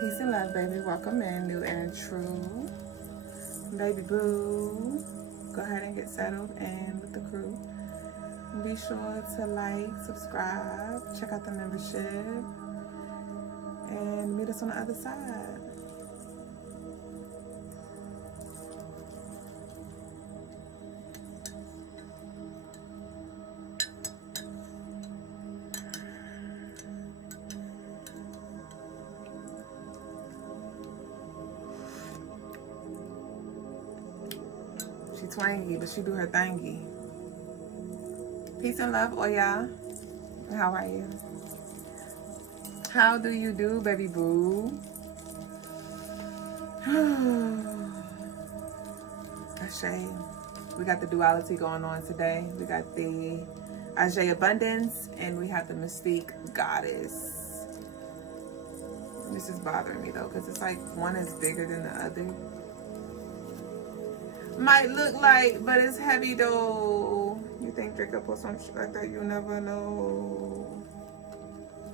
Peace and love, baby. Welcome in, new and true. Baby boo. Go ahead and get settled in with the crew. Be sure to like, subscribe, check out the membership, and meet us on the other side. She twangy, but she do her thingy. Peace and love, Oya. How are you? How do you do, baby boo? Ashe. We got the duality going on today. We got the Ashe abundance, and we have the mystique goddess. This is bothering me though, because it's like one is bigger than the other. Might look like, but it's heavy though. You think Draco put some shit like that? You never know.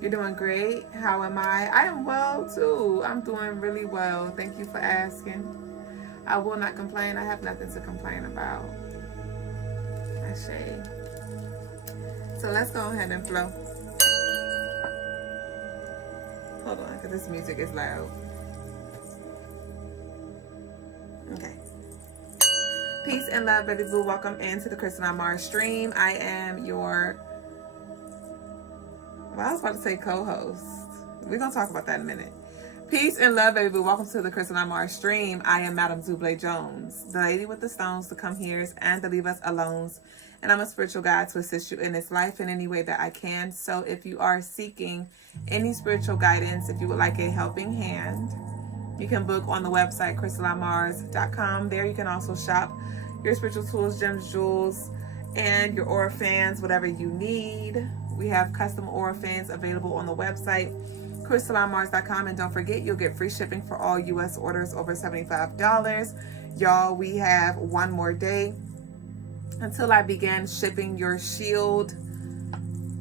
You're doing great. How am I? I am well too. I'm doing really well. Thank you for asking. I will not complain. I have nothing to complain about. Ashe. So let's go ahead and flow. Hold on, because this music is loud. Okay. Peace and love, baby boo. Welcome into the Crystaline Mars stream. I am your, well, I was about to say co-host. We're going to talk about that in a minute. Peace and love, baby boo. Welcome to the Crystaline Mars stream. I am Madame Zuble Jones, the lady with the stones to come here and to leave us alone. And I'm a spiritual guide to assist you in this life in any way that I can. So if you are seeking any spiritual guidance, if you would like a helping hand, you can book on the website crystalinemars.com. There you can also shop your spiritual tools, gems, jewels, and your aura fans, whatever you need. We have custom aura fans available on the website crystalinemars.com. And don't forget, you'll get free shipping for all U.S. orders over $75. Y'all, we have one more day until I begin shipping your shield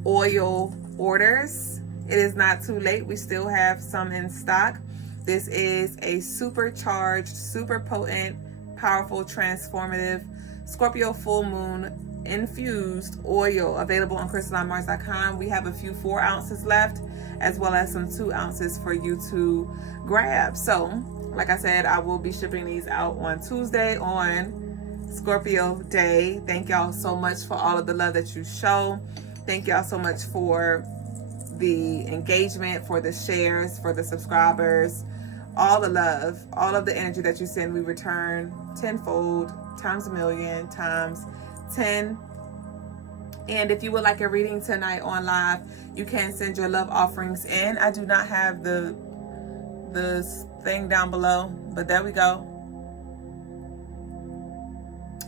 oil orders. It is not too late. We still have some in stock. This is a supercharged, super potent, powerful, transformative Scorpio full moon infused oil available on crystalinemars.com. We have a few 4 ounces left, as well as some 2 ounces for you to grab. So, like I said, I will be shipping these out on Tuesday on Scorpio Day. Thank y'all so much for all of the love that you show. Thank y'all so much for the engagement, for the shares, for the subscribers. All the love, all of the energy that you send, we return tenfold, times a million, times 10. And if you would like a reading tonight on live, you can send your love offerings in. I do not have the thing down below, but there we go.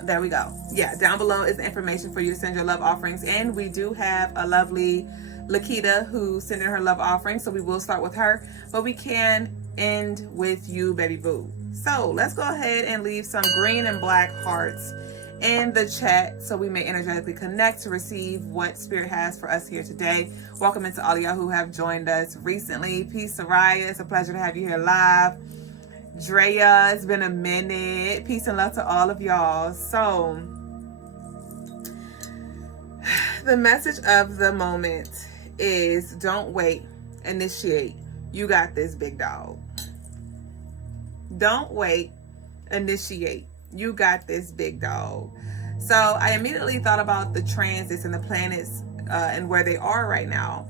There we go. Yeah, down below is the information for you to send your love offerings in. We do have a lovely Lakita who sent in her love offering, so we will start with her, but we can end with you, baby boo. So let's go ahead and leave some green and black hearts in the chat so we may energetically connect to receive what spirit has for us here today. Welcome into all of y'all who have joined us recently. Peace, Soraya. It's a pleasure to have you here live. Drea, it's been a minute. Peace and love to all of y'all. So the message of the moment is don't wait, initiate. You got this, big dog. Don't wait, initiate. You got this, big dog. So I immediately thought about the transits and the planets and where they are right now.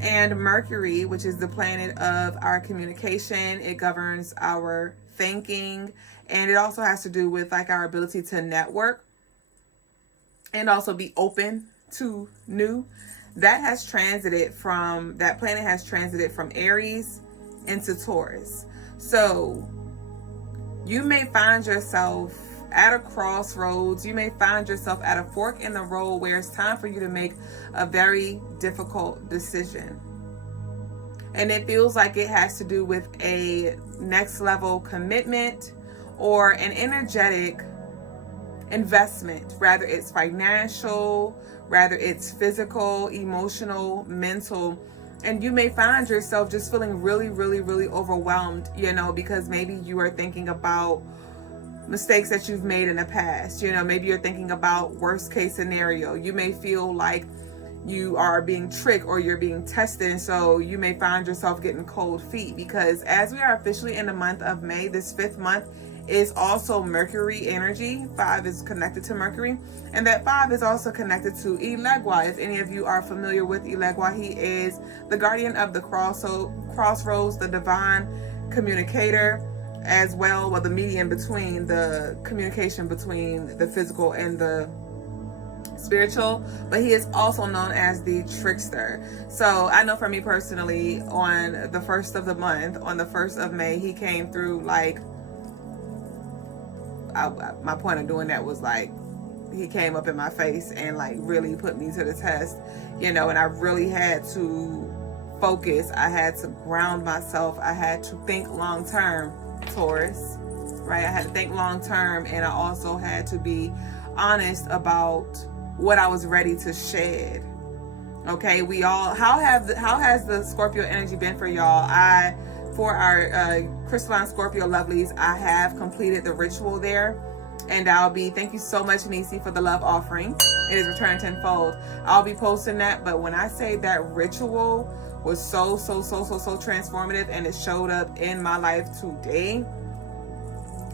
And Mercury, which is the planet of our communication, it governs our thinking, and it also has to do with like our ability to network and also be open to new. That planet has transited from Aries into Taurus. So you may find yourself at a crossroads. You may find yourself at a fork in the road where it's time for you to make a very difficult decision. And it feels like it has to do with a next level commitment or an energetic investment. Rather it's financial, rather it's physical, emotional, mental. And you may find yourself just feeling really, really, really overwhelmed, you know, because maybe you are thinking about mistakes that you've made in the past. You know, maybe you're thinking about worst case scenario. You may feel like you are being tricked or you're being tested. And so you may find yourself getting cold feet, because as we are officially in the month of May, this 5th month is also Mercury energy. 5 is connected to Mercury, and that 5 is also connected to Elegua. If any of you are familiar with Elegua, he is the guardian of the crossroads, the divine communicator, as well, the medium between the communication between the physical and the spiritual, but he is also known as the trickster. So I know for me personally, on the 1st of the month, on the 1st of May, he came through like, my point of doing that was like, he came up in my face and like really put me to the test, you know, and I really had to focus. I had to ground myself. I had to think long term, Taurus, right? I had to think long term, and I also had to be honest about what I was ready to shed. Okay, we all, how has the Scorpio energy been for y'all? For our Crystaline Scorpio lovelies, I have completed the ritual there, and thank you so much, Nisi, for the love offering. It is returned tenfold. I'll be posting that, but when I say that ritual was so transformative and it showed up in my life today,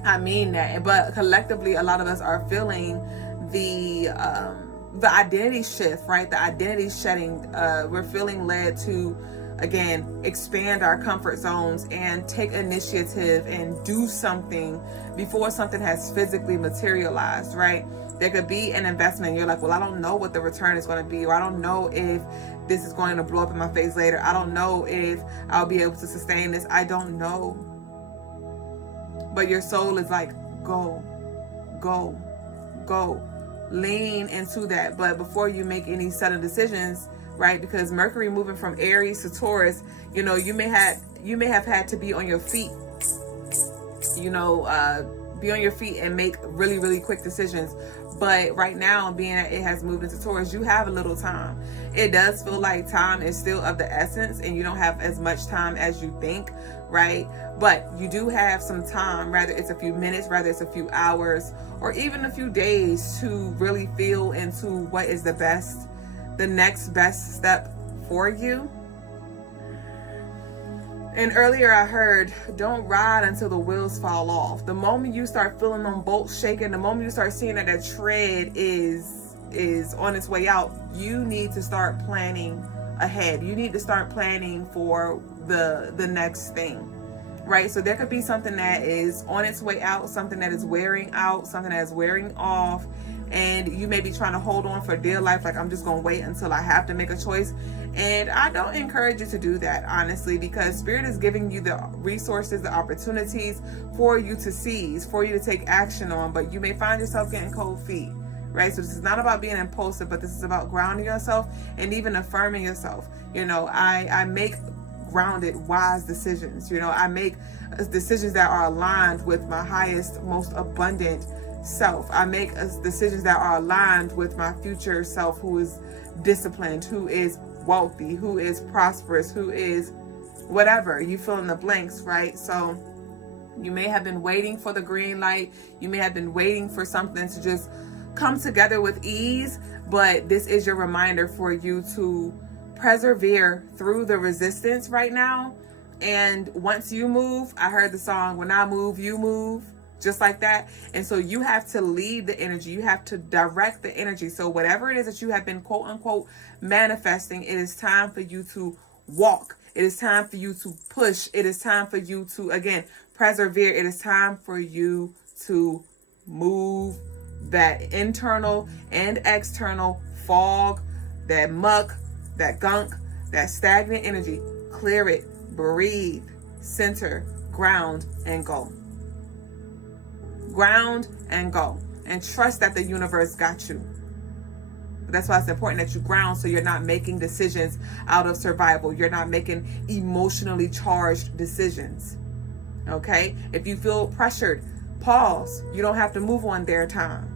I mean that. But collectively, a lot of us are feeling the identity shift, right? The identity shedding. We're feeling led to, again, expand our comfort zones and take initiative and do something before something has physically materialized, right? There could be an investment. You're like, well, I don't know what the return is going to be, or I don't know if this is going to blow up in my face later. I don't know if I'll be able to sustain this. I don't know. But your soul is like, go. Lean into that. But before you make any sudden decisions, right? Because Mercury moving from Aries to Taurus, you know, you may have had to be on your feet, you know, be on your feet and make really, really quick decisions. But right now, being that it has moved into Taurus, you have a little time. It does feel like time is still of the essence, and you don't have as much time as you think, right? But you do have some time, whether it's a few minutes, whether it's a few hours, or even a few days, to really feel into what is the next best step for you. And earlier I heard, don't ride until the wheels fall off. The moment you start feeling them bolts shaking, the moment you start seeing that the tread is on its way out, you need to start planning ahead. You need to start planning for the next thing, right? So there could be something that is on its way out, something that is wearing out, something that is wearing off, and you may be trying to hold on for dear life, like, I'm just going to wait until I have to make a choice. And I don't encourage you to do that, honestly, because Spirit is giving you the resources, the opportunities for you to seize, for you to take action on, but you may find yourself getting cold feet, right? So this is not about being impulsive, but this is about grounding yourself and even affirming yourself. You know, I make grounded, wise decisions. You know, I make decisions that are aligned with my highest, most abundant self. I make decisions that are aligned with my future self, who is disciplined, who is wealthy, who is prosperous, who is whatever. You fill in the blanks, right? So you may have been waiting for the green light. You may have been waiting for something to just come together with ease, but this is your reminder for you to persevere through the resistance right now. And once you move, I heard the song, when I move, you move. Just like that. And so you have to lead the energy. You have to direct the energy. So whatever it is that you have been, quote unquote, manifesting, it is time for you to walk. It is time for you to push. It is time for you to, again, persevere. It is time for you to move that internal and external fog, that muck, that gunk, that stagnant energy. Clear it, breathe, center, ground, and go. Ground and go, and trust that the universe got you. That's why it's important that you ground, so you're not making decisions out of survival. You're not making emotionally charged decisions. Okay? If you feel pressured, pause. You don't have to move on their time.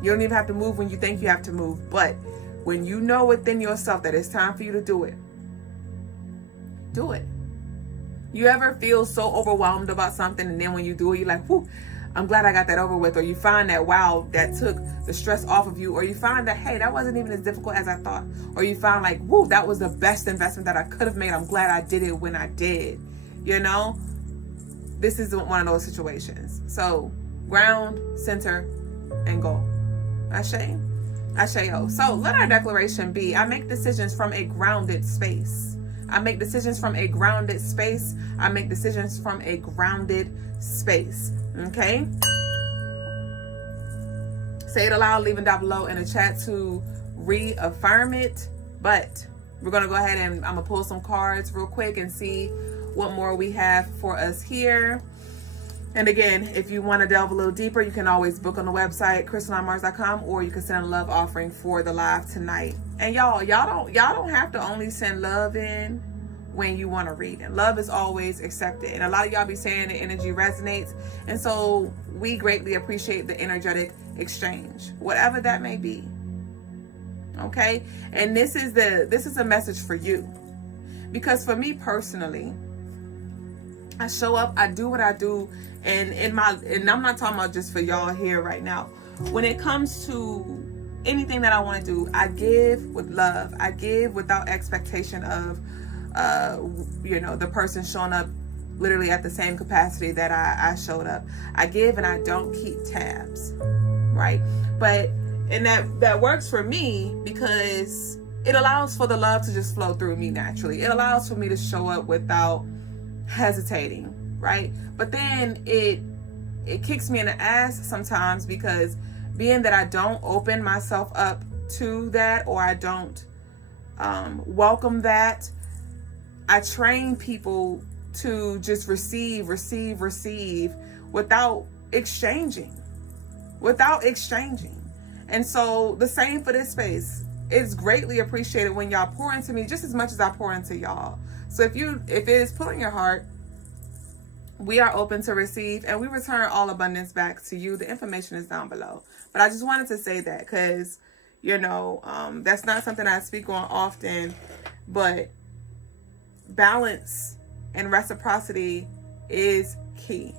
You don't even have to move when you think you have to move. But when you know within yourself that it's time for you to do it, do it. You ever feel so overwhelmed about something, and then when you do it, you're like, whew, I'm glad I got that over with. Or you find that, wow, that took the stress off of you. Or you find that, hey, that wasn't even as difficult as I thought. Or you find like, whoo, that was the best investment that I could have made. I'm glad I did it when I did. You know, this is one of those situations. So ground, center, and go. Ashe. Asheo. So let our declaration be, I make decisions from a grounded space. I make decisions from a grounded space. I make decisions from a grounded space. Okay? Say it aloud, leave it down below in the chat to reaffirm it. But we're going to go ahead and I'm going to pull some cards real quick and see what more we have for us here. And again, if you want to delve a little deeper, you can always book on the website, CrystalineMars.com, or you can send a love offering for the live tonight. And y'all don't have to only send love in when you want to read. And love is always accepted. And a lot of y'all be saying the energy resonates. And so we greatly appreciate the energetic exchange, whatever that may be. Okay? And this is a message for you. Because for me personally, I show up, I do what I do, and I'm not talking about just for y'all here right now. When it comes to anything that I want to do, I give with love. I give without expectation of the person showing up literally at the same capacity that I showed up. I give and I don't keep tabs, right? And that works for me because it allows for the love to just flow through me naturally. It allows for me to show up without hesitating, right? But then it kicks me in the ass sometimes because being that I don't open myself up to that, or I don't welcome that, I train people to just receive without exchanging. And so the same for this space. It's greatly appreciated when y'all pour into me just as much as I pour into y'all. So if it is pulling your heart, we are open to receive, and we return all abundance back to you. The information is down below. But I just wanted to say that because, that's not something I speak on often, but balance and reciprocity is key.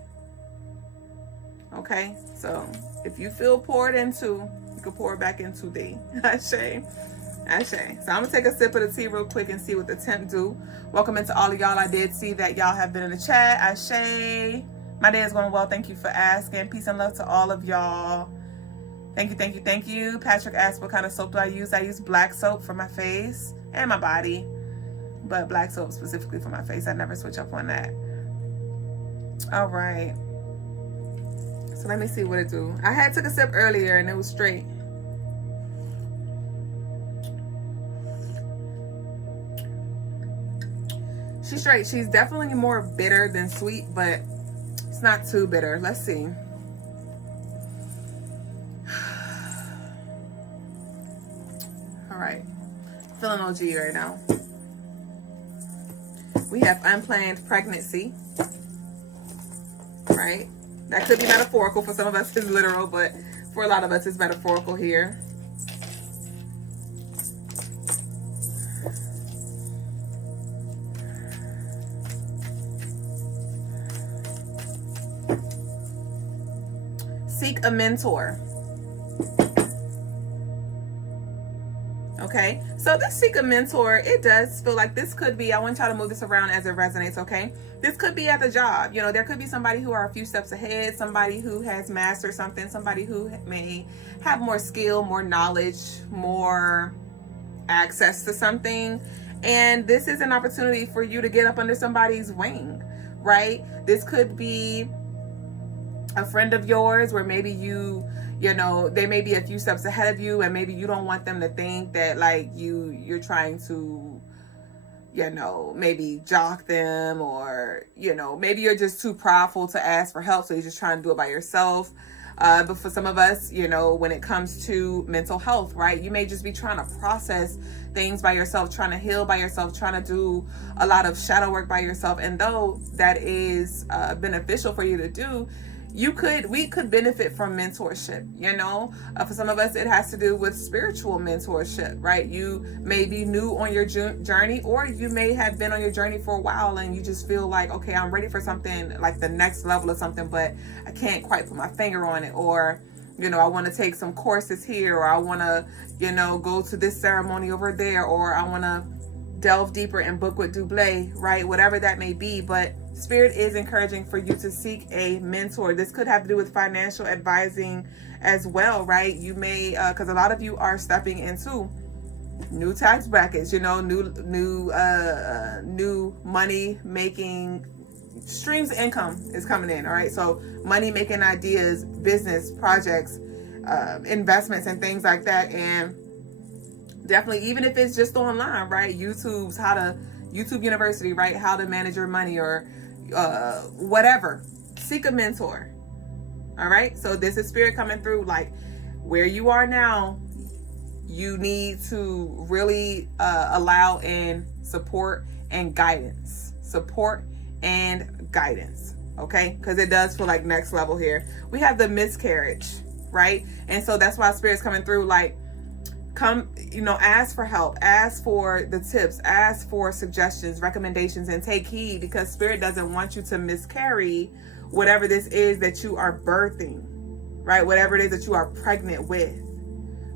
Okay? So if you feel poured into, you can pour back into thee. Ashe. So I'm gonna take a sip of the tea real quick and see what the temp do. Welcome into all of y'all. I did see that y'all have been in the chat. Ashe. My day is going well. Thank you for asking. Peace and love to all of y'all. Thank you. Patrick asked what kind of soap do I use. I use black soap for my face and my body, but black soap specifically for my face. I never switch up on that. All right. So let me see what it do. I had took a sip earlier and it was straight. She's straight. She's definitely more bitter than sweet, but it's not too bitter. Let's see. All right. Feeling OG right now. We have unplanned pregnancy. Right? That could be metaphorical. For some of us, it's literal, but for a lot of us, it's metaphorical here. Seek a mentor. Okay, so this seek a mentor, it does feel like this could be, I want y'all to move this around as it resonates, okay? This could be at the job. There could be somebody who are a few steps ahead, somebody who has mastered something, somebody who may have more skill, more knowledge, more access to something. And this is an opportunity for you to get up under somebody's wing, right? This could be a friend of yours where maybe they may be a few steps ahead of you, and maybe you don't want them to think that like you're trying to, maybe jock them, or, maybe you're just too prideful to ask for help. So you're just trying to do it by yourself. But for some of us, when it comes to mental health, right, you may just be trying to process things by yourself, trying to heal by yourself, trying to do a lot of shadow work by yourself. And though that is beneficial for you to do, we could benefit from mentorship, you know. For some of us, it has to do with spiritual mentorship, right? You may be new on your journey, or you may have been on your journey for a while and you just feel like, okay, I'm ready for something like the next level of something, but I can't quite put my finger on it. Or, you know, I want to take some courses here, or I want to, you know, go to this ceremony over there, or I want to delve deeper and book with Dublé, right? Whatever that may be. But Spirit is encouraging for you to seek a mentor. This could have to do with financial advising as well, right? You may, because a lot of you are stepping into new tax brackets, you know, new money making streams of income is coming in. All right. So money making ideas, business projects, investments and things like that. And definitely, even if it's just online, right? YouTube University, right? How to manage your money, or whatever. Seek a mentor. All right. So this is Spirit coming through. Like, where you are now, you need to really allow in support and guidance. Okay. Because it does feel like next level here. We have the miscarriage, right? And so that's why Spirit's coming through. Like, come, you know, ask for help, ask for the tips, ask for suggestions, recommendations, and take heed, because Spirit doesn't want you to miscarry whatever this is that you are birthing, right? Whatever it is that you are pregnant with.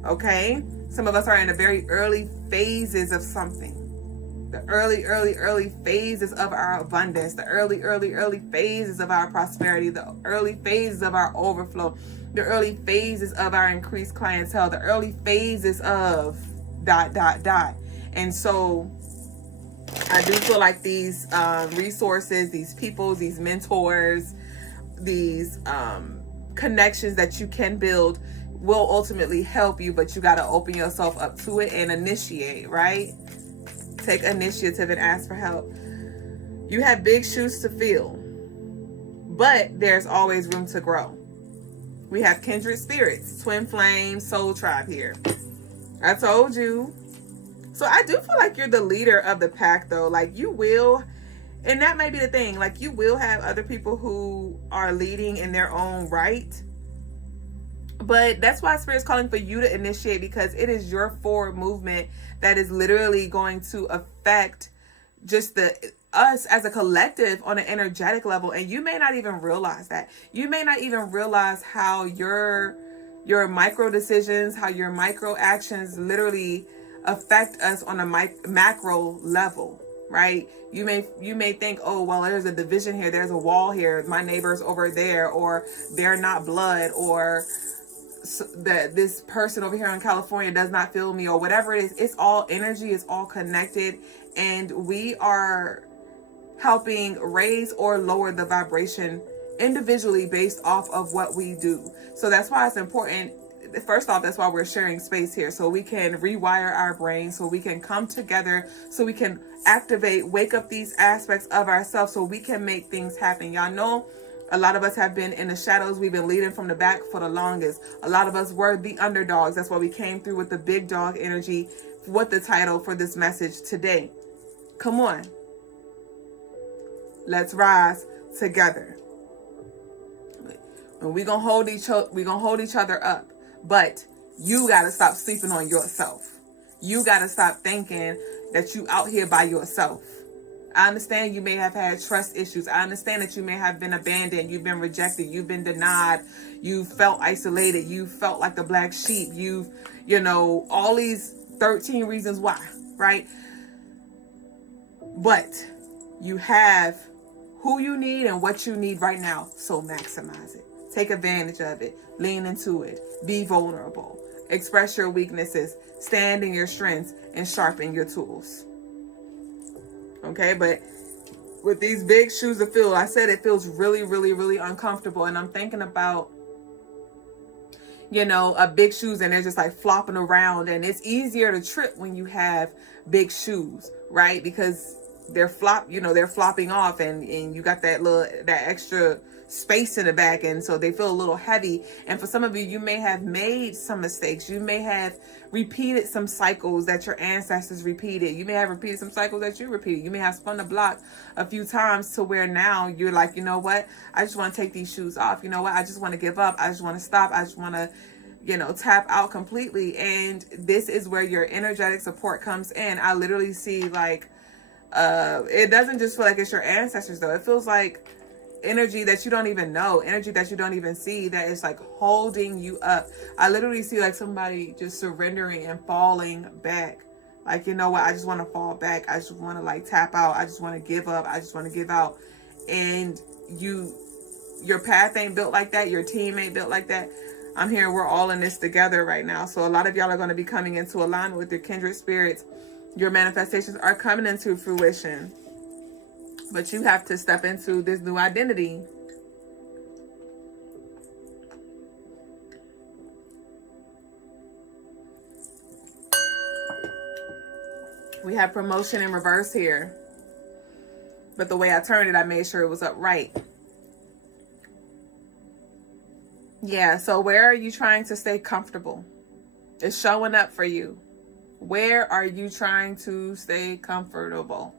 Okay. Some of us are in the very early phases of something. The early phases of our abundance, the early phases of our prosperity, the early phases of our overflow, the early phases of our increased clientele, the early phases of ... And so I do feel like these resources, these people, these mentors, these connections that you can build will ultimately help you, but you got to open yourself up to it and initiate, right? Take initiative and ask for help. You have big shoes to fill, but there's always room to grow. We have kindred spirits, twin flame, soul tribe here. I told you. So I do feel like you're the leader of the pack, though. Like, you will, and that may be the thing, like, you will have other people who are leading in their own right. But that's why Spirit's calling for you to initiate, because it is your forward movement that is literally going to affect just us as a collective on an energetic level. And you may not even realize that. You may not even realize how your micro decisions, how your micro actions literally affect us on a macro level, right? You may think, oh, well, there's a division here, there's a wall here, my neighbor's over there, or they're not blood, or that this person over here in California does not feel me, or whatever it is. It's all energy, it's all connected, and we are helping raise or lower the vibration individually based off of what we do. So that's why it's important. First off, that's why we're sharing space here, so we can rewire our brain, so we can come together, so we can activate, wake up these aspects of ourselves, so we can make things happen. Y'all know a lot of us have been in the shadows. We've been leading from the back for the longest. A lot of us were the underdogs. That's why we came through with the big dog energy, with the title for this message today. Come on. Let's rise together. And we're gonna hold each other up. But you gotta stop sleeping on yourself. You gotta stop thinking that you out here by yourself. I understand you may have had trust issues. I understand that you may have been abandoned. You've been rejected. You've been denied. You felt isolated. You felt like the black sheep. You know, all these 13 reasons why, right? But you have who you need and what you need right now. So maximize it. Take advantage of it. Lean into it. Be vulnerable. Express your weaknesses. Stand in your strengths and sharpen your tools. Okay, but with these big shoes to fill, I said it feels really, really, really uncomfortable. And I'm thinking about, you know, big shoes and they're just like flopping around. And it's easier to trip when you have big shoes, right? Because they're flopping off, and you got that extra space in the back, and so they feel a little heavy. And for some of you, you may have made some mistakes. You may have repeated some cycles that your ancestors repeated. You may have repeated some cycles that you repeated. You may have spun the block a few times to where now you're like, you know what, I just want to take these shoes off. You know what, I just want to give up. I just want to stop. I just want to tap out completely. And this is where your energetic support comes in. I literally see like it doesn't just feel like it's your ancestors though. It feels like energy that you don't even know, energy that you don't even see, that is like holding you up. I literally see like somebody just surrendering and falling back. Like, you know what, I just want to fall back. I just want to like tap out. I just want to give up. I just want to give out. And your path ain't built like that. Your team ain't built like that. I'm here. We're all in this together right now. So a lot of y'all are going to be coming into alignment with your kindred spirits. Your manifestations are coming into fruition. But you have to step into this new identity. We have promotion in reverse here. But the way I turned it, I made sure it was upright. Yeah, so where are you trying to stay comfortable? It's showing up for you. Where are you trying to stay comfortable?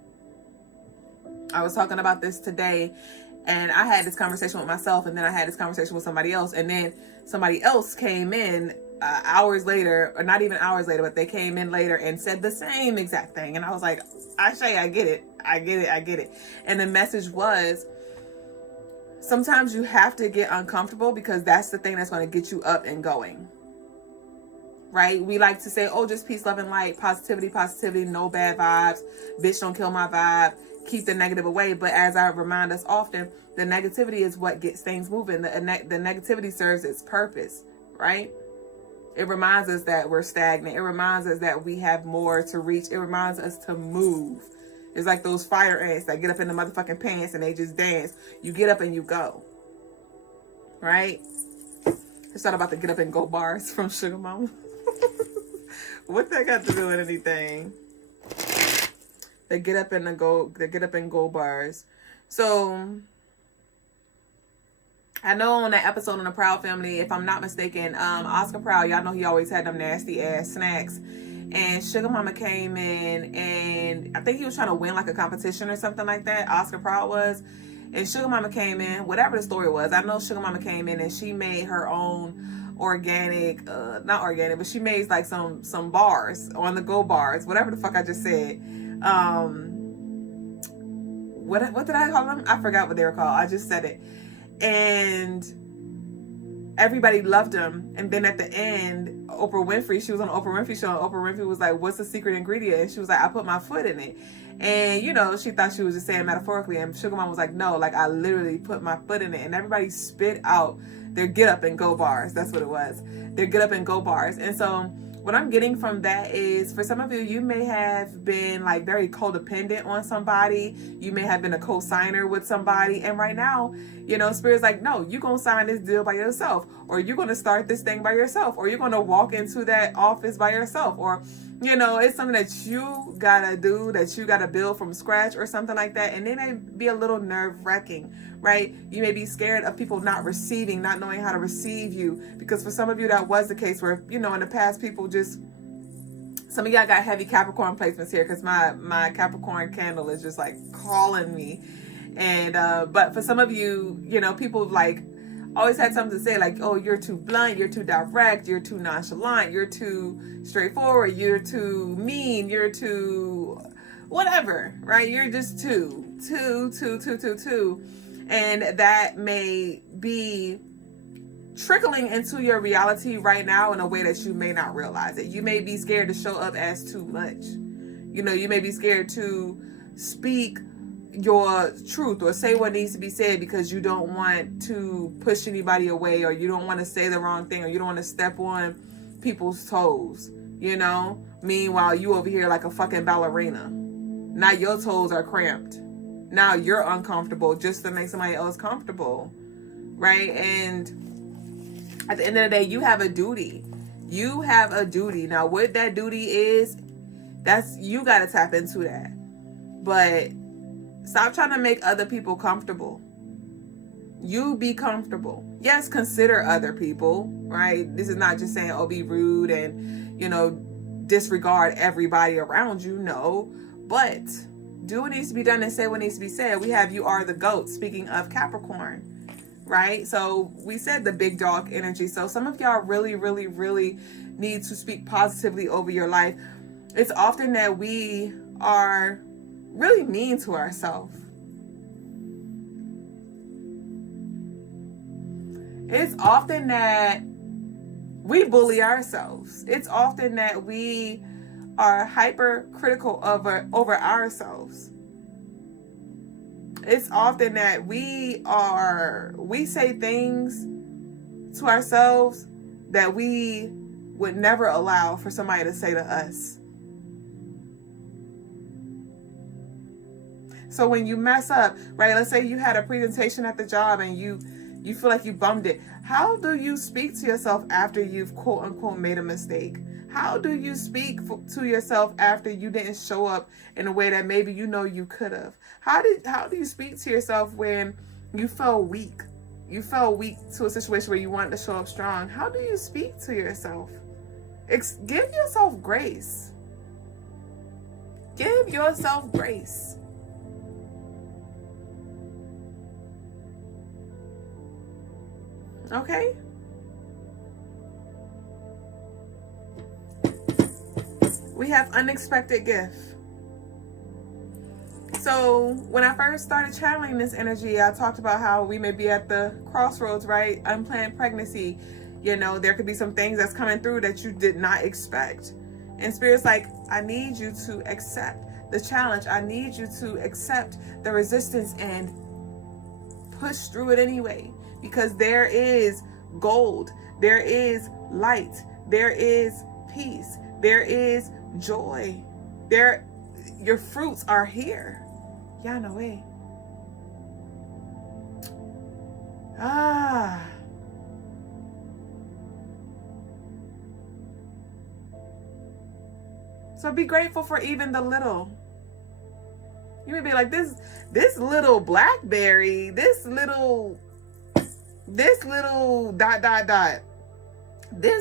I was talking about this today, and I had this conversation with myself, and then I had this conversation with somebody else, and then somebody else came in hours later, or not even hours later, but they came in later and said the same exact thing. And I was like, Ashay, I get it. I get it. I get it. And the message was, sometimes you have to get uncomfortable because that's the thing that's going to get you up and going. Right? We like to say, oh, just peace, love, and light, positivity, positivity, no bad vibes, bitch, don't kill my vibe, keep the negative away. But as I remind us often, the negativity is what gets things moving. The negativity serves its purpose, right? It reminds us that we're stagnant. It reminds us that we have more to reach. It reminds us to move. It's like those fire ants that get up in the motherfucking pants and they just dance. You get up and you go. Right? It's not about the get up and go bars from Sugar Mama. What that got to do with anything? The get up and go bars. So I know on that episode on the Proud Family, if I'm not mistaken, Oscar Proud, y'all know he always had them nasty ass snacks. And Sugar Mama came in, and I think he was trying to win like a competition or something like that. Oscar Proud was. And Sugar Mama came in, whatever the story was. I know Sugar Mama came in and she made her own organic, not organic, but she made like some bars, on the go bars, whatever the fuck I just said. What did I call them? I forgot what they were called. I just said it. And everybody loved them. And then at the end, Oprah Winfrey, she was on the Oprah Winfrey show, and Oprah Winfrey was like, what's the secret ingredient? And she was like, I put my foot in it. And, she thought she was just saying metaphorically. And Sugar Mom was like, no, like I literally put my foot in it. And everybody spit out their get up and go bars. That's what it was. Their get up and go bars. And so what I'm getting from that is, for some of you, you may have been like very codependent on somebody. You may have been a co-signer with somebody. And right now, Spirit's like, no, you're going to sign this deal by yourself, or you're going to start this thing by yourself, or you're going to walk into that office by yourself, or, it's something that you got to do, that you got to build from scratch or something like that. And it may be a little nerve-wracking, right? You may be scared of people not knowing how to receive you, because for some of you, that was the case where, in the past, people just, some of y'all got heavy Capricorn placements here, because my Capricorn candle is just like calling me. And, but for some of you, people like always had something to say, like, oh, you're too blunt, you're too direct, you're too nonchalant, you're too straightforward, you're too mean, you're too whatever, right? You're just too. And that may be trickling into your reality right now in a way that you may not realize it. You may be scared to show up as too much. You may be scared to speak your truth or say what needs to be said because you don't want to push anybody away, or you don't want to say the wrong thing, or you don't want to step on people's toes, Meanwhile, you over here like a fucking ballerina. Now your toes are cramped. Now you're uncomfortable just to make somebody else comfortable, right? And at the end of the day, you have a duty. You have a duty. Now, what that duty is, you got to tap into that. But Stop trying to make other people comfortable. You be comfortable. Yes, consider other people, right? This is not just saying, oh, be rude and, disregard everybody around you. No, but do what needs to be done and say what needs to be said. We have You Are the GOAT, speaking of Capricorn, right? So we said the big dog energy. So some of y'all really, really, really need to speak positively over your life. It's often that we are really mean to ourselves. It's often that we bully ourselves. It's often that we are hypercritical over ourselves. It's often that we say things to ourselves that we would never allow for somebody to say to us. So when you mess up, right? Let's say you had a presentation at the job and you feel like you bummed it. How do you speak to yourself after you've quote unquote made a mistake? How do you speak to yourself after you didn't show up in a way that maybe you could have? How do you speak to yourself when you felt weak? You felt weak to a situation where you wanted to show up strong. How do you speak to yourself? Give yourself grace. Give yourself grace. Okay? We have unexpected gift. So when I first started channeling this energy, I talked about how we may be at the crossroads, right? Unplanned pregnancy. There could be some things that's coming through that you did not expect. And Spirit's like, I need you to accept the challenge. I need you to accept the resistance and push through it anyway. Because there is gold, there is light, there is peace, there is joy. Your fruits are here. Ya no way. So be grateful for even the little. You may be like, this little blackberry, this little ... this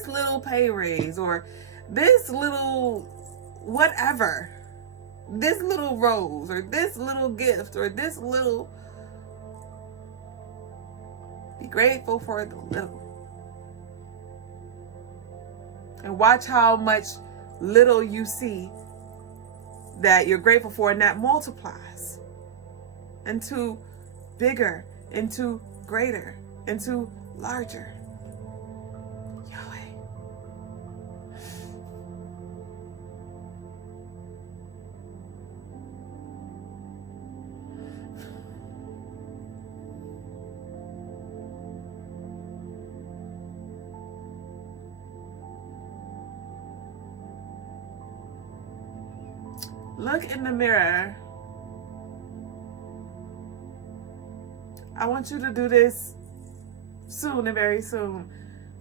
little pay raise, or this little whatever, this little rose, or this little gift, or this little... Be grateful for the little. And watch how much little you see that you're grateful for, and that multiplies into bigger, into greater, into larger. Yahweh. Look in the mirror. I want you to do this soon and very soon.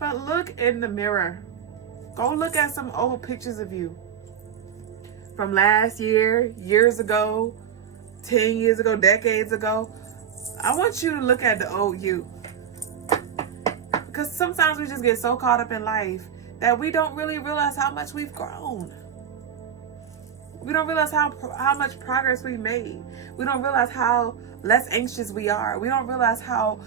But look in the mirror. Go look at some old pictures of you. From last year, years ago, 10 years ago, decades ago. I want you to look at the old you. Because sometimes we just get so caught up in life that we don't really realize how much we've grown. We don't realize how much progress we made. We don't realize how less anxious we are. We don't realize how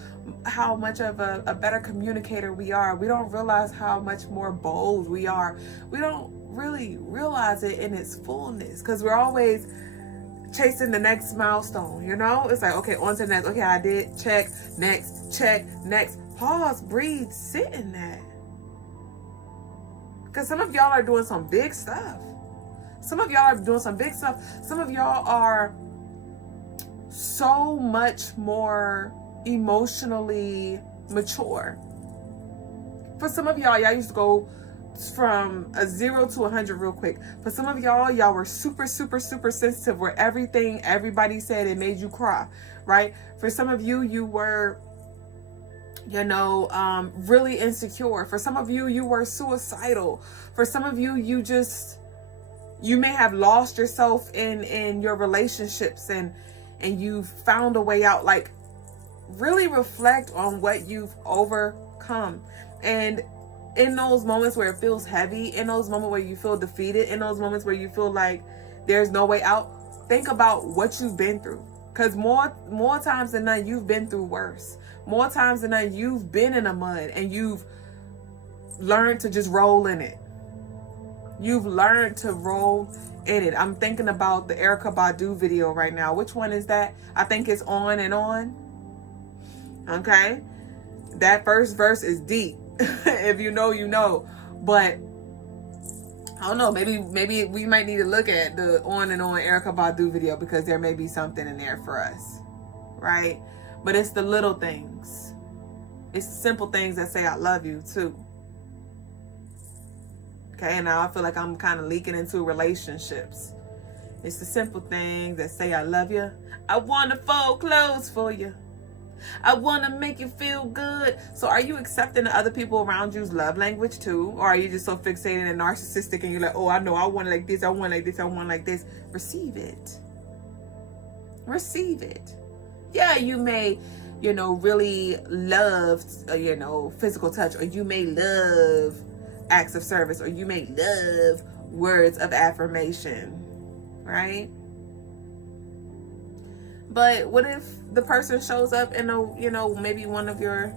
much of a better communicator we are. We don't realize how much more bold we are. We don't really realize it in its fullness because we're always chasing the next milestone, It's like, okay, on to the next. Okay, I did. Check. Next. Pause, breathe, sit in that. Because some of y'all are doing some big stuff. Some of y'all are doing some big stuff. Some of y'all are so much more emotionally mature. For some of y'all used to go from a 0 to 100 real quick. For some of y'all were super, super, super sensitive where everything everybody said, it made you cry, right? For some of you, you were, really insecure. For some of you, you were suicidal. For some of you, you may have lost yourself in your relationships, and and you've found a way out, like really reflect on what you've overcome. And in those moments where it feels heavy, in those moments where you feel defeated, in those moments where you feel like there's no way out, think about what you've been through. Because more times than not, you've been through worse. More times than not, you've been in the mud and you've learned to just roll in it. You've learned to roll in it. I'm thinking about the Erykah Badu video right now. Which one is that? I think it's On and On. Okay? That first verse is deep. If you know, you know. But I don't know, maybe we might need to look at the On and On Erykah Badu video, because there may be something in there for us, right? But it's the little things. It's the simple things that say I love you too. Okay, and now I feel like I'm kind of leaking into relationships. It's the simple things that say I love you. I want to fold clothes for you. I want to make you feel good. So are you accepting the other people around you's love language too? Or are you just so fixated and narcissistic and you're like, oh, I know, I want it like this, I want it like this, I want it like this. Receive it. Receive it. Yeah, you may, really love, physical touch, or you may love acts of service, or you may love words of affirmation, right? But what if the person shows up in maybe one of your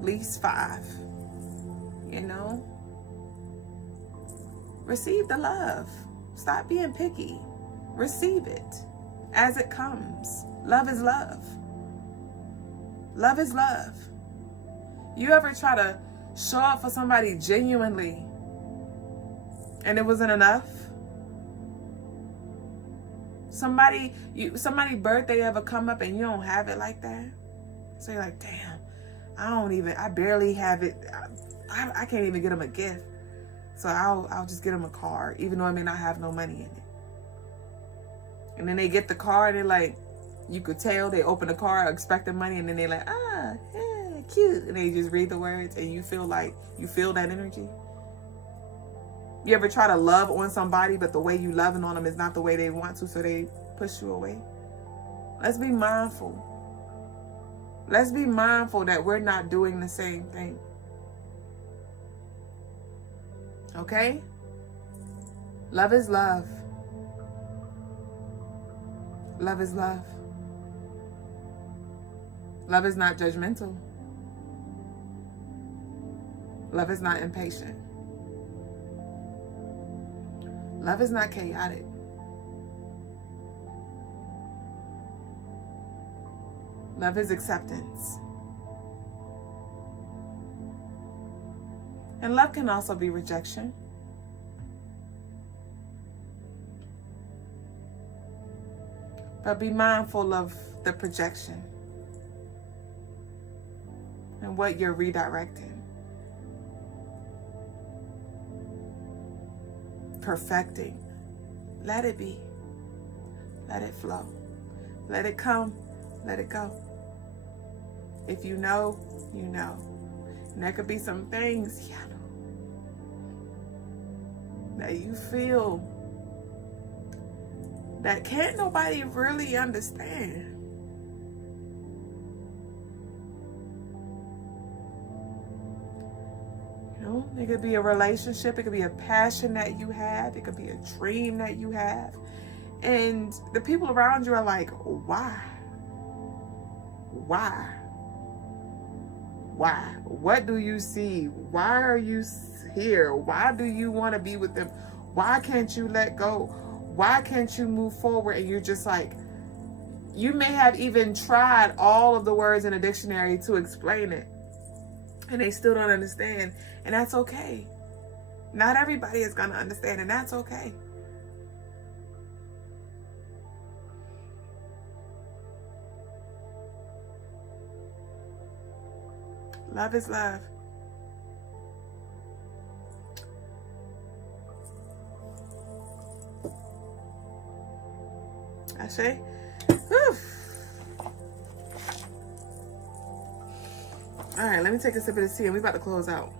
least 5, Receive the love. Stop being picky. Receive it as it comes. Love is love. Love is love. You ever try to show up for somebody genuinely and it wasn't enough? Somebody birthday ever come up and you don't have it like that? So you're like, damn, I barely have it. I can't even get them a gift. So I'll just get them a card, even though I may not have no money in it. And then they get the card, and like, you could tell they open the card expecting money, and then they're like, yeah, cute. And they just read the words, and you feel that energy. You ever try to love on somebody, but the way you loving on them is not the way they want to, so they push you away? Let's be mindful. Let's be mindful that we're not doing the same thing. Okay? Love is love. Love is love. Love is not judgmental. Love is not impatient. Love is not chaotic. Love is acceptance. And love can also be rejection. But be mindful of the projection and what you're redirecting, perfecting. Let it be. Let it flow. Let it come. Let it go. If you know, you know. And there could be some things, that you feel that can't nobody really understand. It could be a relationship. It could be a passion that you have. It could be a dream that you have. And the people around you are like, why? Why? Why? What do you see? Why are you here? Why do you want to be with them? Why can't you let go? Why can't you move forward? And you're just like, you may have even tried all of the words in a dictionary to explain it, and they still don't understand. And that's okay. Not everybody is going to understand, and that's okay. Love is love. Ashe? Whew. All right, let me take a sip of this tea, and we're about to close out.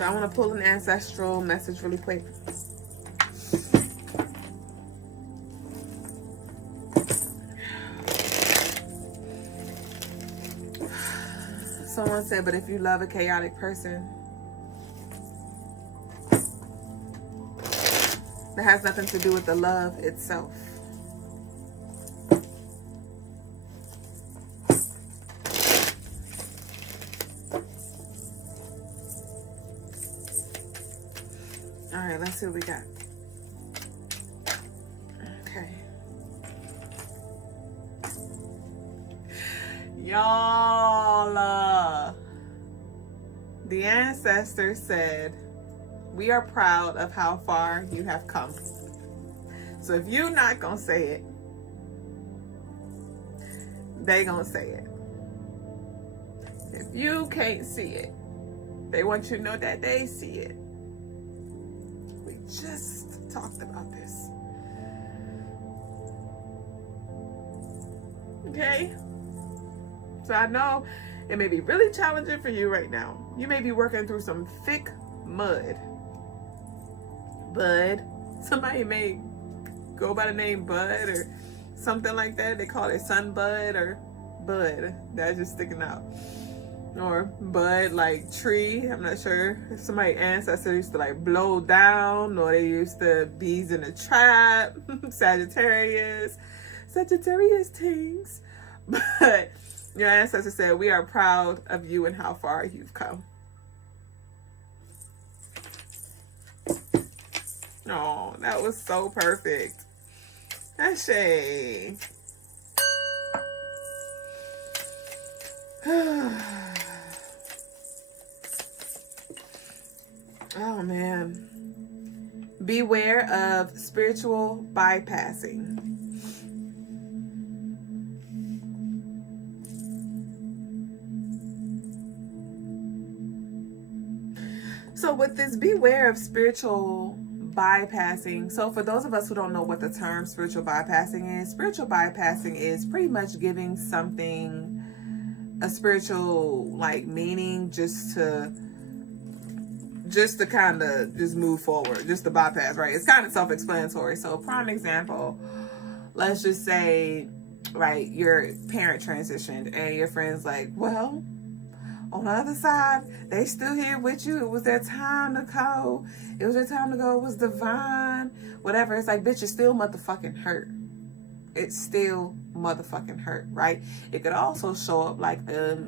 So I want to pull an ancestral message really quick. Someone said, but if you love a chaotic person, that has nothing to do with the love itself. All right, let's see what we got. Okay. Y'all, the ancestor said, we are proud of how far you have come. So if you're not gonna say it, they gonna say it. If you can't see it, they want you to know that they see it. We just talked about this. Okay? So I know it may be really challenging for you right now. You may be working through some thick mud. Bud. Somebody may go by the name Bud or something like that. They call it sun bud or bud. That's just sticking out. Or bud like tree. I'm not sure if somebody's ancestor used to like blow down, or they used to bees in a trap. Sagittarius things. But your ancestor said, we are proud of you and how far you've come. Oh, that was so perfect. Ashe. Oh, man. Beware of spiritual bypassing. So with this beware of spiritual bypassing, so for those of us who don't know what the term spiritual bypassing is pretty much giving something a spiritual like meaning just to kind of just move forward, just to bypass, right? It's kind of self-explanatory. So prime example, let's just say, right, your parent transitioned and your friend's like, well, on the other side, they still here with you. It was their time to go. It was their time to go. It was divine. Whatever. It's like, bitch, it's still motherfucking hurt. It's still motherfucking hurt, right? It could also show up like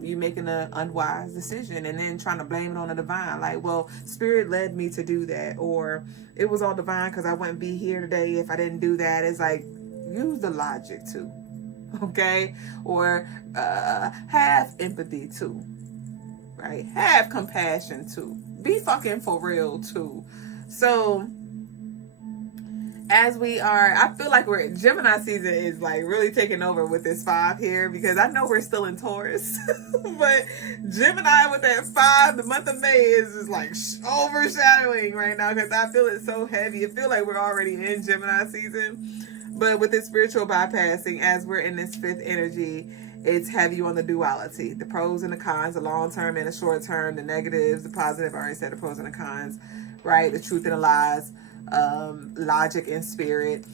you making an unwise decision and then trying to blame it on the divine. Like, well, spirit led me to do that. Or it was all divine because I wouldn't be here today if I didn't do that. It's like, use the logic too. Okay? Or have empathy too. Right? Have compassion too. Be fucking for real too. So as we are, I feel like Gemini season is like really taking over with this 5 here, because I know we're still in Taurus, but Gemini with that 5, the month of May is just like overshadowing right now, because I feel it so heavy. I feel like we're already in Gemini season, but with this spiritual bypassing, as we're in this 5th energy, it's heavy on the duality, the pros and the cons, the long term and the short term, the negatives, the positive. I already said the pros and the cons, right? The truth and the lies, logic and spirit,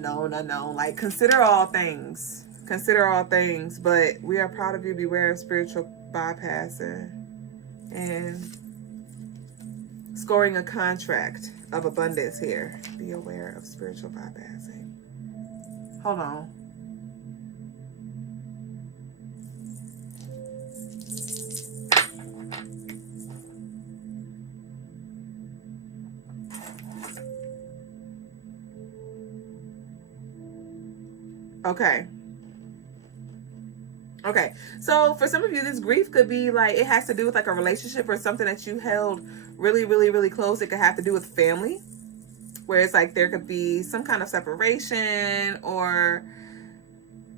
known, unknown. Like, consider all things, but we are proud of you. Beware of spiritual bypassing and scoring a contract of abundance here. Be aware of spiritual bypassing. Hold on. Okay. So for some of you, this grief could be like, it has to do with like a relationship or something that you held really, really, really close. It could have to do with family, where it's like there could be some kind of separation or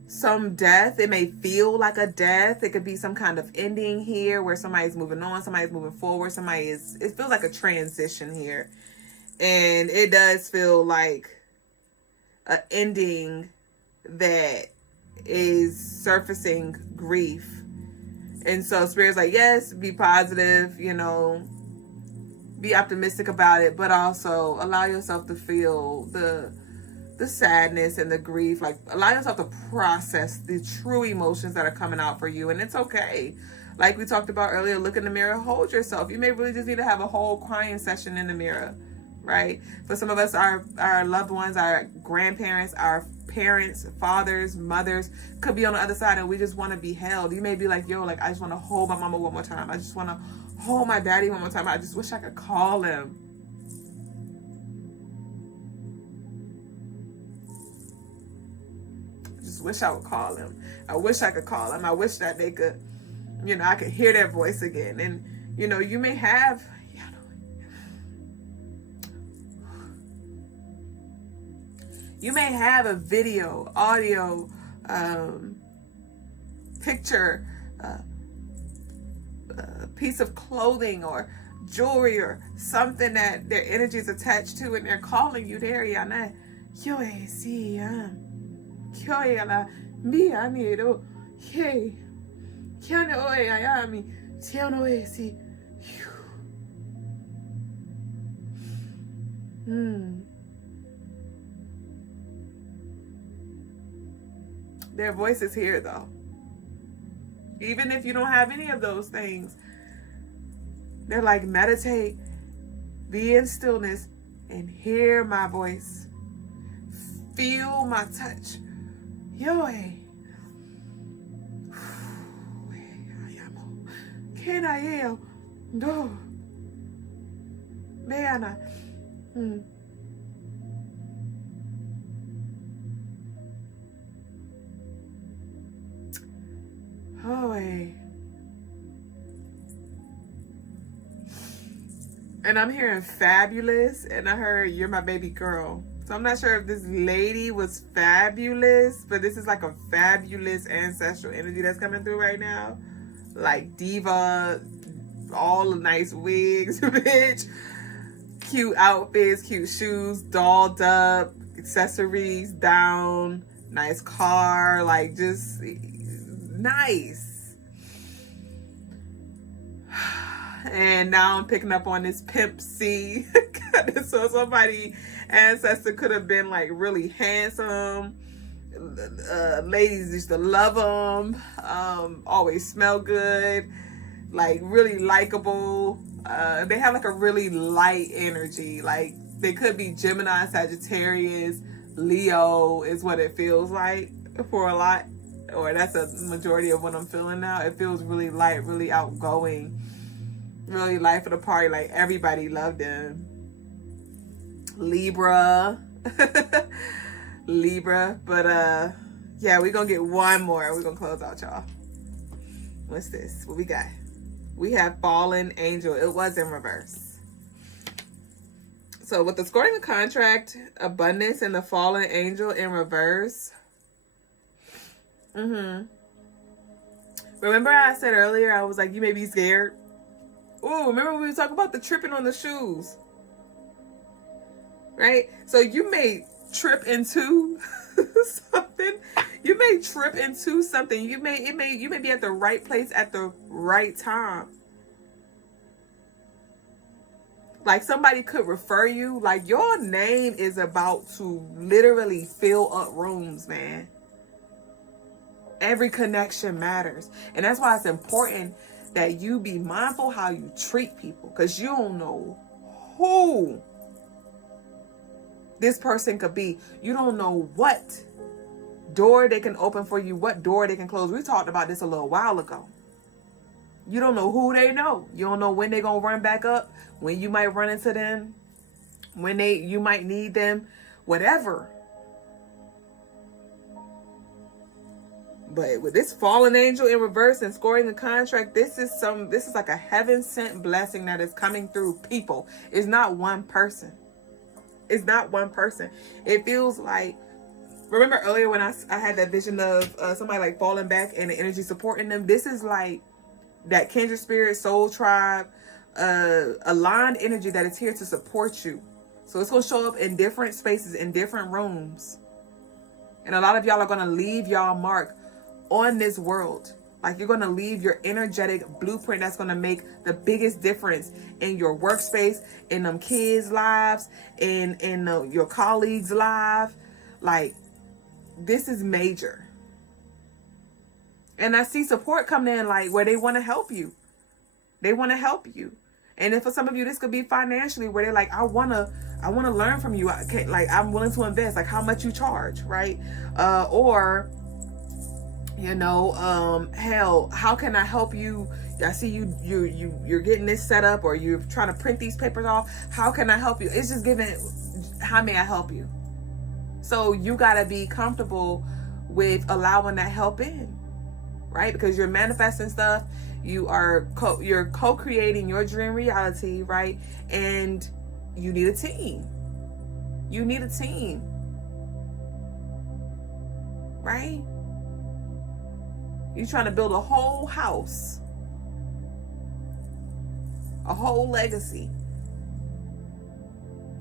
some death. It may feel like a death. It could be some kind of ending here where somebody's moving on, somebody's moving forward, it feels like a transition here. And it does feel like an ending that is surfacing grief. And so spirit's like, yes, be positive, be optimistic about it, but also allow yourself to feel the sadness and the grief. Like, allow yourself to process the true emotions that are coming out for you, and it's okay. Like we talked about earlier, look in the mirror, hold yourself. You may really just need to have a whole crying session in the mirror, right? For some of us, our loved ones, our grandparents, our parents, fathers, mothers could be on the other side, and we just want to be held. You may be like, yo, like, I just want to hold my mama one more time. I just want to hold my daddy one more time. I just wish I could call him. Wish I would call him. I wish I could call him. I wish that they could, you know, I could hear their voice again. And, you know, you may have, a video, audio, picture, piece of clothing or jewelry or something that their energy is attached to, and they're calling you there. Yo, see, Kyoela mia miro hey kiana oe ayami tiano esi. Their voice is here though. Even if you don't have any of those things, they're like, meditate, be in stillness, and hear my voice. Feel my touch. Yo, can I hear? No, man. Oh, and I'm hearing fabulous, and I heard you're my baby girl. So I'm not sure if this lady was fabulous, but this is like a fabulous ancestral energy that's coming through right now. Like diva, all the nice wigs, bitch. Cute outfits, cute shoes, dolled up, accessories down, nice car, like just nice. And now I'm picking up on this pimp C. So somebody ancestor could have been like really handsome. Ladies used to love them. Always smell good. Like really likable. They have like a really light energy. Like they could be Gemini, Sagittarius, Leo is what it feels like for a lot. Or that's a majority of what I'm feeling now. It feels really light, really outgoing. Really life of the party. Like everybody loved them. Libra. Libra. But yeah, we're gonna get one more. We're gonna close out, y'all. What's this? What we got? We have Fallen Angel. It was in reverse. So with the scoring the contract, abundance, and the Fallen Angel in reverse. Remember I said earlier, I was like, you may be scared. Oh, remember when we were talking about the tripping on the shoes? Right? So you may trip into something. You may trip into something. You may be at the right place at the right time. Like somebody could refer you. Like your name is about to literally fill up rooms, man. Every connection matters. And that's why it's important that you be mindful how you treat people. Because you don't know who this person could be. You don't know what door they can open for you, what door they can close. We talked about this a little while ago. You don't know who they know. You don't know when they're going to run back up, when you might run into them, when you might need them, whatever. But with this fallen angel in reverse and scoring the contract, this is like a heaven sent blessing that is coming through people. It's not one person. It's not one person. It feels like, remember earlier when I had that vision of somebody like falling back and the energy supporting them? This is like that kindred spirit, soul tribe, aligned energy that is here to support you. So it's going to show up in different spaces, in different rooms. And a lot of y'all are going to leave y'all mark on this world, Like, you're going to leave your energetic blueprint that's going to make the biggest difference in your workspace, in them kids' lives, in your colleagues' lives. Like, this is major. And I see support coming in, like, where they want to help you. They want to help you. And then for some of you, this could be financially, where they're like, I want to learn from you. I'm willing to invest, like how much you charge, right? Or, hell, how can I help you? I see you're getting this set up, or you're trying to print these papers off. How can I help you? It's just giving, how may I help you? So you got to be comfortable with allowing that help in, right? Because you're manifesting stuff. You're co-creating your dream reality, right? And you need a team. You need a team, right? You're trying to build a whole house, a whole legacy,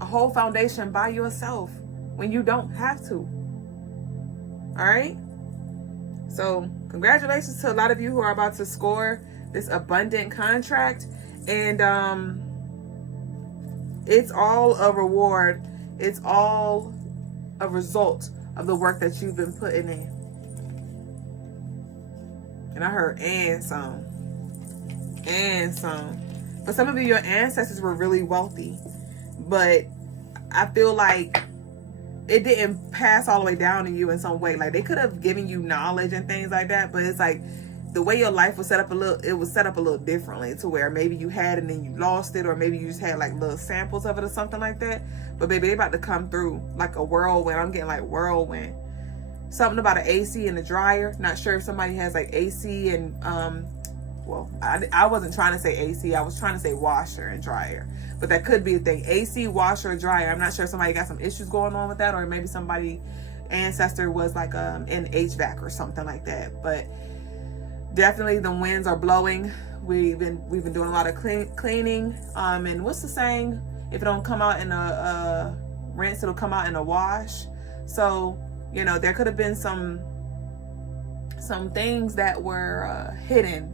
a whole foundation by yourself when you don't have to. All right? So congratulations to a lot of you who are about to score this abundant contract. And it's all a reward. It's all a result of the work that you've been putting in. And I heard and some. For some of you, your ancestors were really wealthy, but I feel like it didn't pass all the way down to you in some way. Like, they could have given you knowledge and things like that, but it's like the way your life was set up it was set up a little differently, to where maybe you had and then you lost it, or maybe you just had like little samples of it or something like that. But baby, they about to come through like a whirlwind. I'm getting like whirlwind. Something about an AC and a dryer. Not sure if somebody has like AC and I wasn't trying to say AC. I was trying to say washer and dryer. But that could be a thing. AC, washer, or dryer. I'm not sure if somebody got some issues going on with that, or maybe somebody ancestor was like in HVAC or something like that. But definitely the winds are blowing. We've been doing a lot of cleaning. And what's the saying? If it don't come out in a rinse, it'll come out in a wash. So, there could have been some things that were hidden.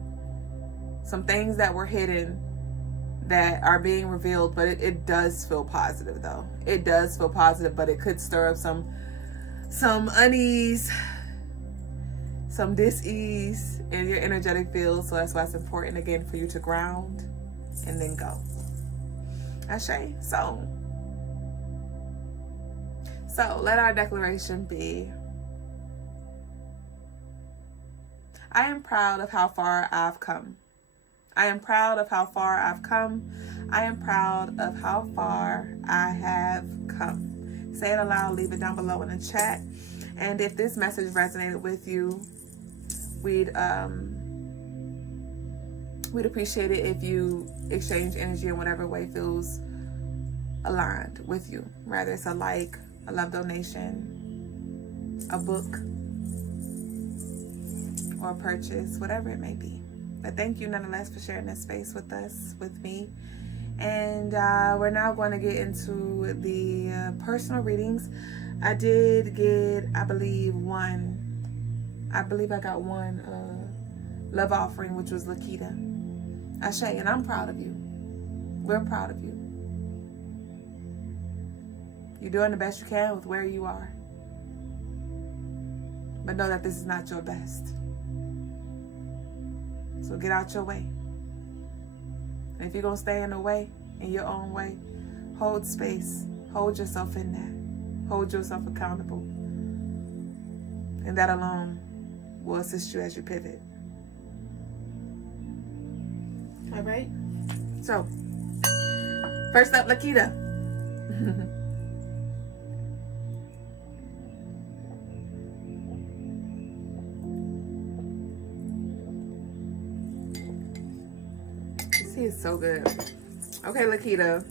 Some things that were hidden that are being revealed, but it does feel positive, though. It does feel positive, but it could stir up some unease, some dis-ease in your energetic field. So that's why it's important, again, for you to ground and then go. Ashe. So let our declaration be: I am proud of how far I've come. I am proud of how far I've come. I am proud of how far I have come. Say it aloud, leave it down below in the chat. And if this message resonated with you, we'd appreciate it if you exchange energy in whatever way feels aligned with you. Whether it's a like, a love donation, a book, or a purchase, whatever it may be. But thank you nonetheless for sharing this space with us, with me. And we're now going to get into the personal readings. I did get, I believe I got one love offering, which was Lakita. Ashe, and I'm proud of you. We're proud of you. You're doing the best you can with where you are. But know that this is not your best. So get out your way. And if you're going to stay in the way, in your own way, hold space. Hold yourself in that. Hold yourself accountable. And that alone will assist you as you pivot. All right? So, first up, Lakita. Is so good. Okay, Lakita.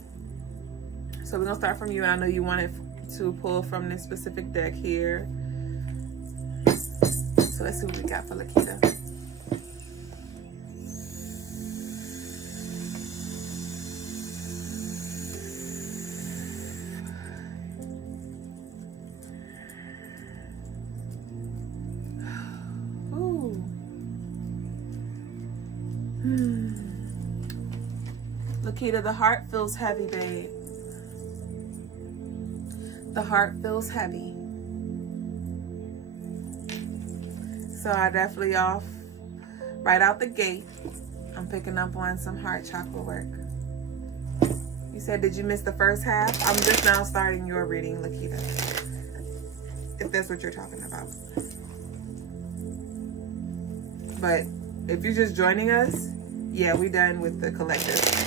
So we're gonna start from you, and I know you wanted to pull from this specific deck here. So let's see what we got for Lakita. Ooh. Lakita, the heart feels heavy, babe. The heart feels heavy. So I definitely right out the gate, I'm picking up on some heart chakra work. You said, did you miss the first half? I'm just now starting your reading, Lakita. If that's what you're talking about. But if you're just joining us, yeah, we done with the collective.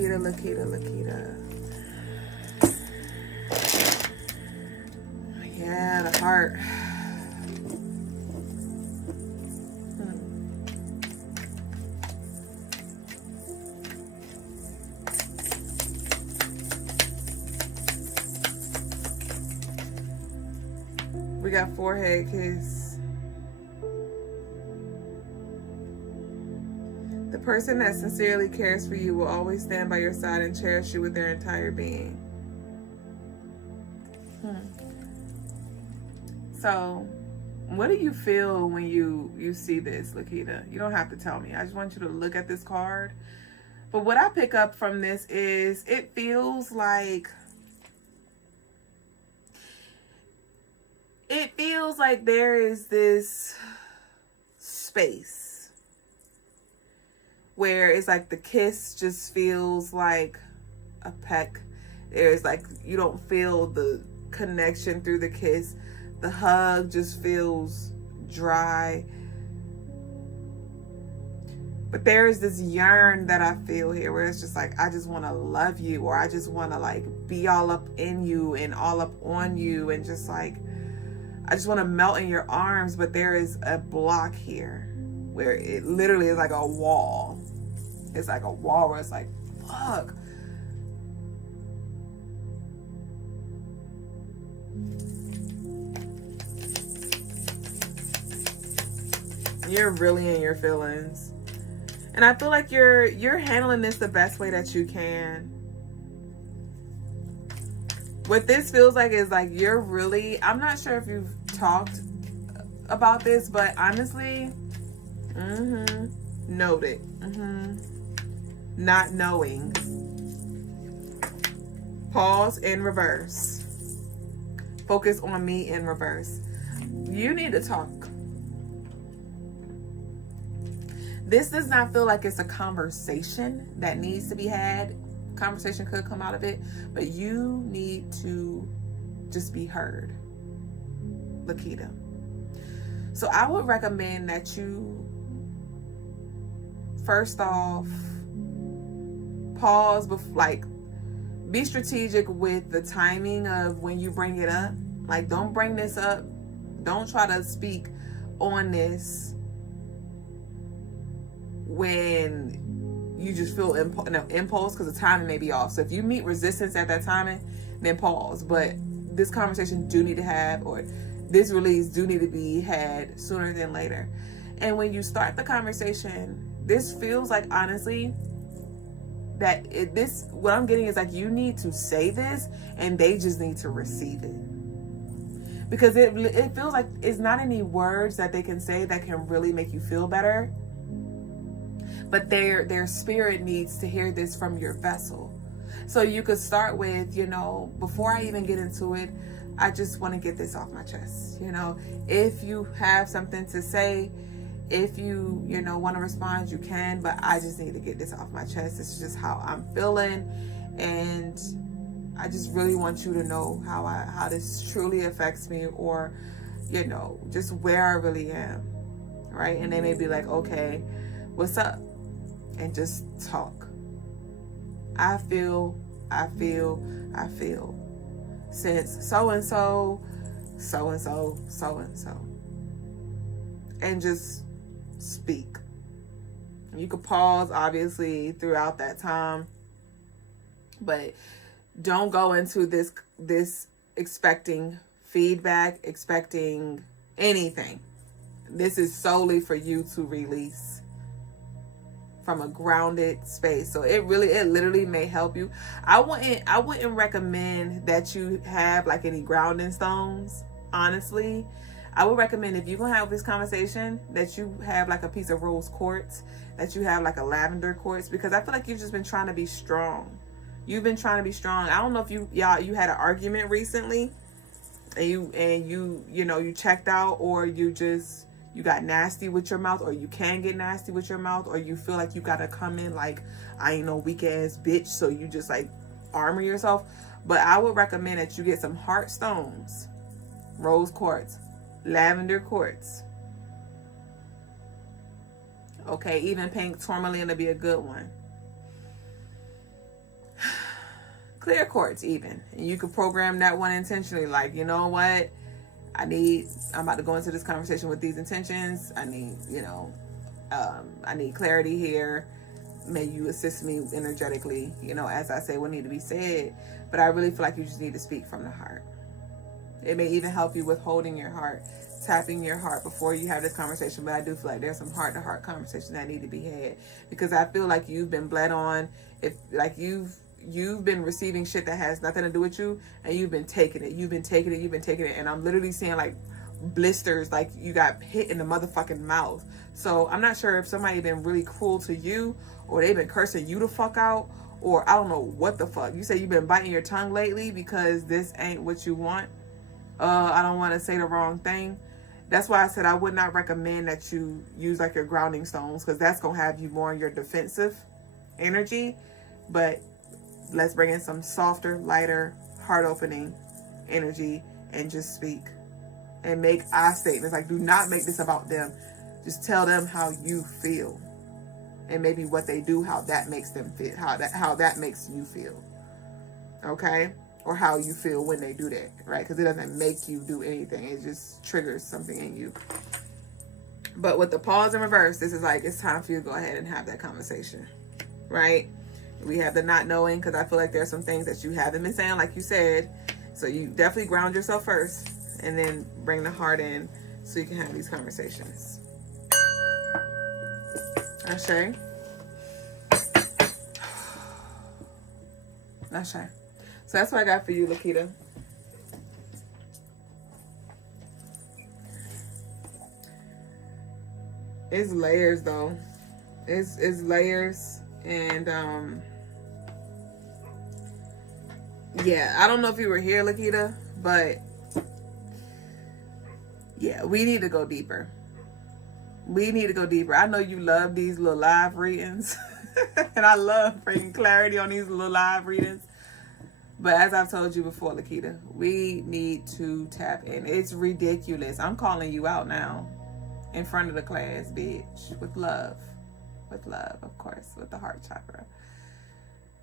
Lakita. Yeah, the heart. We got forehead kiss. The person that sincerely cares for you will always stand by your side and cherish you with their entire being. So, what do you feel when you see this, Lakita? You don't have to tell me. I just want you to look at this card. But what I pick up from this is it feels like there is this space where it's like the kiss just feels like a peck. There's like, you don't feel the connection through the kiss. The hug just feels dry. But there is this yearn that I feel here where it's just like, I just want to love you, or I just want to like be all up in you and all up on you, and just like, I just want to melt in your arms. But there is a block here where it literally is like a wall. It's like a wall where it's like, fuck. You're really in your feelings. And I feel like you're handling this the best way that you can. What this feels like is like you're really, I'm not sure if you've talked about this, but honestly, noted. Not knowing. Pause in reverse. Focus on me in reverse. You need to talk. This does not feel like it's a conversation that needs to be had. Conversation could come out of it, but you need to just be heard, Lakita. So I would recommend that you, first off, pause, like, be strategic with the timing of when you bring it up. Like, don't bring this up. Don't try to speak on this when you just feel impulse, because the timing may be off. So if you meet resistance at that timing, then pause. But this conversation do need to have, or this release do need to be had sooner than later. And when you start the conversation, this feels like, honestly, that what I'm getting is like, you need to say this and they just need to receive it. Because it feels like it's not any words that they can say that can really make you feel better. But their spirit needs to hear this from your vessel. So you could start with, before I even get into it, I just want to get this off my chest. If you have something to say, if you, want to respond, you can, but I just need to get this off my chest. This is just how I'm feeling. And I just really want you to know how this truly affects me, or, just where I really am. Right. And they may be like, okay, what's up? And just talk. I feel. Since so-and-so. And just speak. You could pause, obviously, throughout that time. But don't go into this expecting feedback, expecting anything. This is solely for you to release from a grounded space. So it literally may help you. I wouldn't recommend that you have like any grounding stones, honestly. I would recommend, if you're going to have this conversation, that you have like a piece of rose quartz, that you have like a lavender quartz, because I feel like you've just been trying to be strong. You've been trying to be strong. I don't know if you had an argument recently and you checked out, or you got nasty with your mouth, or you can get nasty with your mouth, or you feel like you got to come in like, I ain't no weak ass bitch. So you just like armor yourself. But I would recommend that you get some heart stones, rose quartz, lavender quartz. Okay, even pink tourmaline would be a good one. Clear quartz even. And you can program that one intentionally. Like, you know what? I'm about to go into this conversation with these intentions. I need clarity here. May you assist me energetically, as I say what need to be said. But I really feel like you just need to speak from the heart. It may even help you with holding your heart, tapping your heart before you have this conversation. But I do feel like there's some heart-to-heart conversations that need to be had, because I feel like you've been bled on. If like you've been receiving shit that has nothing to do with you, and you've been taking it. And I'm literally seeing like blisters, like you got hit in the motherfucking mouth. So I'm not sure if somebody been really cruel to you, or they've been cursing you the fuck out, or I don't know what the fuck. You say you've been biting your tongue lately because this ain't what you want. I don't want to say the wrong thing. That's why I said I would not recommend that you use like your grounding stones, because that's going to have you more in your defensive energy. But let's bring in some softer, lighter, heart-opening energy and just speak. And make I statements. Like, do not make this about them. Just tell them how you feel. And maybe what they do, how that makes them feel. How that makes you feel. Okay? Or how you feel when they do that, right? Because it doesn't make you do anything. It just triggers something in you. But with the pause in reverse, this is like, it's time for you to go ahead and have that conversation, right? We have the not knowing, because I feel like there's some things that you haven't been saying, like you said. So you definitely ground yourself first, and then bring the heart in so you can have these conversations. Ashe. Ashe. So that's what I got for you, Lakita. It's layers, though. It's layers. And, yeah, I don't know if you were here, Lakita, but, yeah, we need to go deeper. I know you love these little live readings, and I love bringing clarity on these little live readings. But as I've told you before, Lakita, we need to tap in. It's ridiculous. I'm calling you out now in front of the class, bitch, with love. With love, of course, with the heart chakra.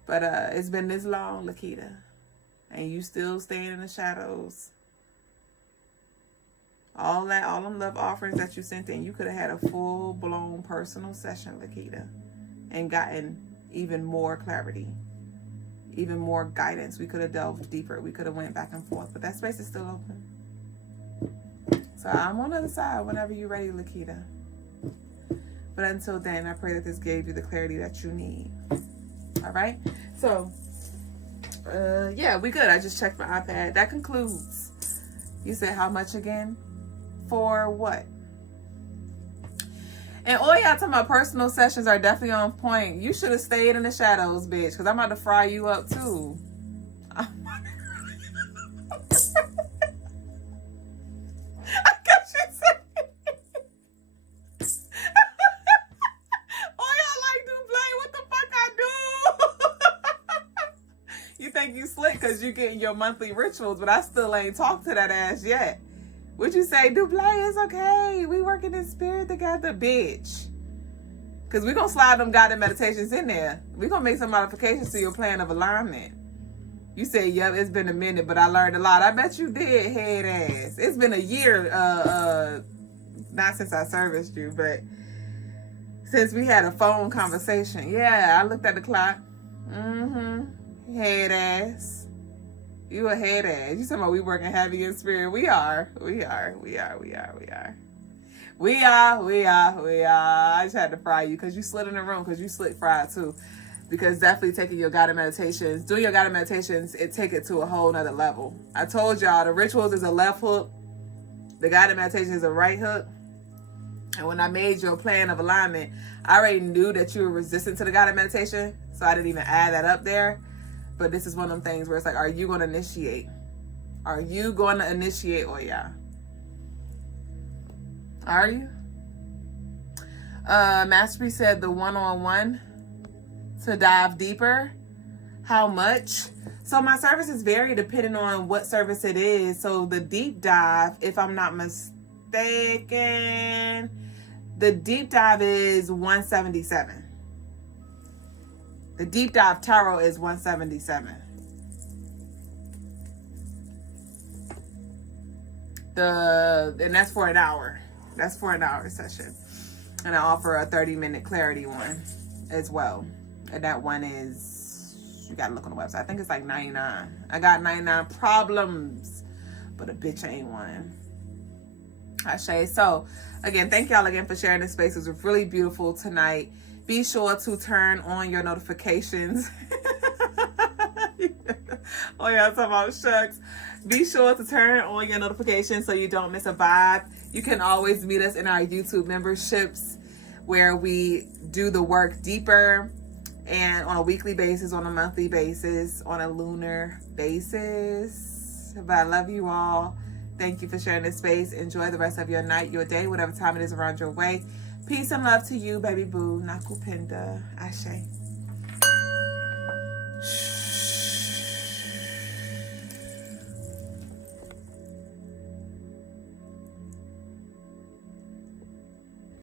But it's been this long, Lakita, and you still staying in the shadows. All them love offerings that you sent in, you could have had a full-blown personal session, Lakita, and gotten even more clarity, even more guidance. We could have delved deeper. We could have went back and forth, but that space is still open. So I'm on the other side whenever you're ready, Lakita. But until then, I pray that this gave you the clarity that you need. All right? So, yeah, we good. I just checked my iPad. That concludes. You said how much again? For what? And all y'all talking about personal sessions are definitely on point. You should have stayed in the shadows, bitch, because I'm about to fry you up, too. Because you getting your monthly rituals, but I still ain't talked to that ass yet. Would you say, Dublé, it's okay. We working in spirit together, bitch. Because we're going to slide them guided meditations in there. We're going to make some modifications to your plan of alignment. You say, yep, it's been a minute, but I learned a lot. I bet you did, head ass. It's been a year, not since I serviced you, but since we had a phone conversation. Yeah, I looked at the clock. Head ass. You a head ass. You talking about we working heavy in spirit. We are. We are. I just had to fry you because you slid in the room because you slick fried too. Because definitely taking your guided meditations, doing your guided meditations, it take it to a whole nother level. I told y'all the rituals is a left hook. The guided meditation is a right hook. And when I made your plan of alignment, I already knew that you were resistant to the guided meditation. So I didn't even add that up there. But this is one of them things where it's like, are you going to initiate? Are you going to initiate, Oya? Are you? Mastery said the one-on-one to dive deeper. How much? So my services vary depending on what service it is. So the deep dive, if I'm not mistaken, the deep dive is 177. The deep dive tarot is 177. And that's for an hour. That's for an hour session. And I offer a 30-minute clarity one as well. And that one is, you gotta look on the website. I think it's like 99. I got 99 problems, but a bitch ain't one. Ashe. So again, thank y'all again for sharing this space. It was really beautiful tonight. Be sure to turn on your notifications. Oh yeah, I'm talking about shucks. Be sure to turn on your notifications so you don't miss a vibe. You can always meet us in our YouTube memberships where we do the work deeper and on a weekly basis, on a monthly basis, on a lunar basis. But I love you all. Thank you for sharing this space. Enjoy the rest of your night, your day, whatever time it is around your way. Peace and love to you, baby boo. Nakupenda. Ashe.